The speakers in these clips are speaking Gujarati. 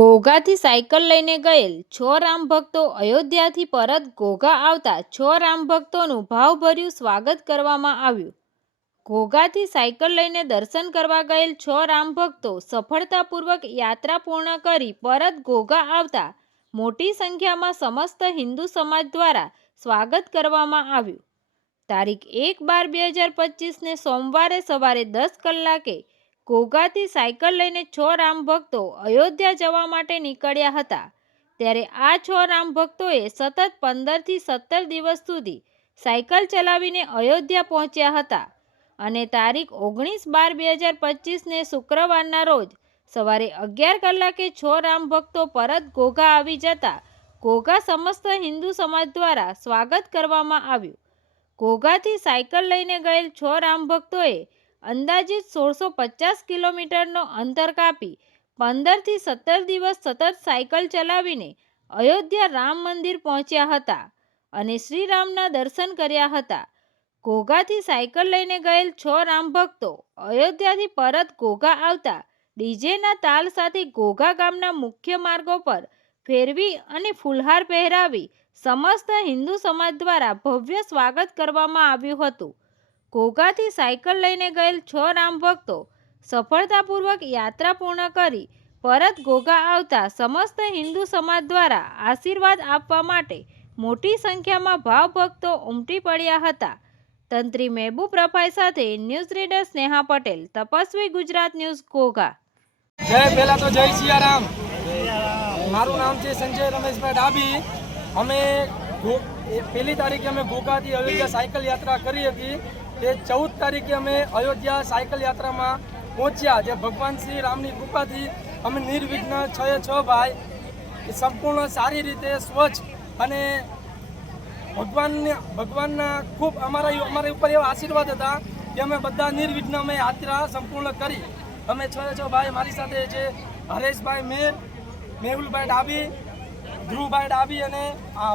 ઘોઘાથી સાયકલ લઈને ગયેલ 6 રામ ભક્તો અયોધ્યાથી પરત ઘોઘા આવતા 6 રામ ભક્તોનું ભાવભર્યું સ્વાગત કરવામાં આવ્યું। ઘોઘાથી સાયકલ લઈને દર્શન કરવા ગયેલ 6 રામ ભક્તો સફળતાપૂર્વક યાત્રા પૂર્ણ કરી પરત ઘોઘા આવતા મોટી સંખ્યામાં સમસ્ત હિન્દુ સમાજ દ્વારા સ્વાગત કરવામાં આવ્યું। તારીખ 1/12/2025ને સોમવારે સવારે 10 કલાકે ઘોઘાથી સાયકલ લઈને 6 રામ ભક્તો અયોધ્યા જવા માટે નીકળ્યા હતા। ત્યારે આ 6 રામ ભક્તોએ સતત 15 થી 17 દિવસ સુધી સાયકલ ચલાવીને અયોધ્યા પહોંચ્યા હતા અને તારીખ 19/12/2025ને શુક્રવારના રોજ સવારે 11 કલાકે 6 રામ ભક્તો પરત ઘોઘા આવી જતા ઘોઘા સમસ્ત હિન્દુ સમાજ દ્વારા સ્વાગત કરવામાં આવ્યું। ઘોઘાથી સાયકલ લઈને ગયેલ 6 રામ ભક્તોએ અંદાજિત 1650 કિલોમીટરનો અંતર કાપી 15 થી 17 દિવસ સતત સાયકલ ચલાવીને અયોધ્યા રામ મંદિર પહોંચ્યા હતા અને શ્રીરામના દર્શન કર્યા હતા। ઘોઘાથી સાયકલ લઈને ગયેલ 6 રામ ભક્તો અયોધ્યાથી પરત ઘોઘા આવતા ડીજેના તાલ સાથે ઘોઘા ગામના મુખ્ય માર્ગો પર ફેરવી અને ફૂલહાર પહેરાવી સમસ્ત હિન્દુ સમાજ દ્વારા ભવ્ય સ્વાગત કરવામાં આવ્યું હતું। ઘોઘાથી સાયકલ લઈને ગયેલ 6 રામ ભક્તો સફળતાપૂર્વક યાત્રા પૂર્ણ કરી પરત ઘોઘા આવતા સમસ્ત હિન્દુ સમાજ દ્વારા આશીર્વાદ આપવા માટે મોટી સંખ્યામાં ભાવભક્તો ઉમટી પડ્યા હતા। તંત્રી મહેબૂબ રફાઈ સાથે news reader Sneha Patel, Tapasvi Gujarat news, Ghogha. જય પહેલા તો જય સિયારામ। મારું નામ છે સંજય રમેશભાઈ ડાબી। અમે પહેલી તારીખે અમે ઘોઘાથી અયોધ્યા સાયકલ યાત્રા કરી હતી। તે 14 તારીખે અમે અયોધ્યા સાયકલ યાત્રામાં પહોંચ્યા। જે ભગવાન શ્રી રામની કૃપાથી અમે નિર્વિઘ્ન 6 ભાઈ સંપૂર્ણ સારી રીતે સ્વચ્છ અને ભગવાનના ખૂબ અમારા ઉપર એવા આશીર્વાદ હતા કે અમે બધા નિર્વિઘ્ન અમે યાત્રા સંપૂર્ણ કરી। અમે 6 ભાઈ, મારી સાથે છે હરેશભાઈ મેર, મેહુલભાઈ ડાબી, ધ્રુવભાઈ ડાબી અને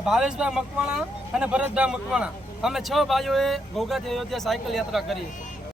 ભાવેશભાઈ મકવાણા અને ભરતભાઈ મકવાણા। અમે 6 ભાઈઓએ ઘોઘાથી અયોધ્યા સાયકલ યાત્રા કરી।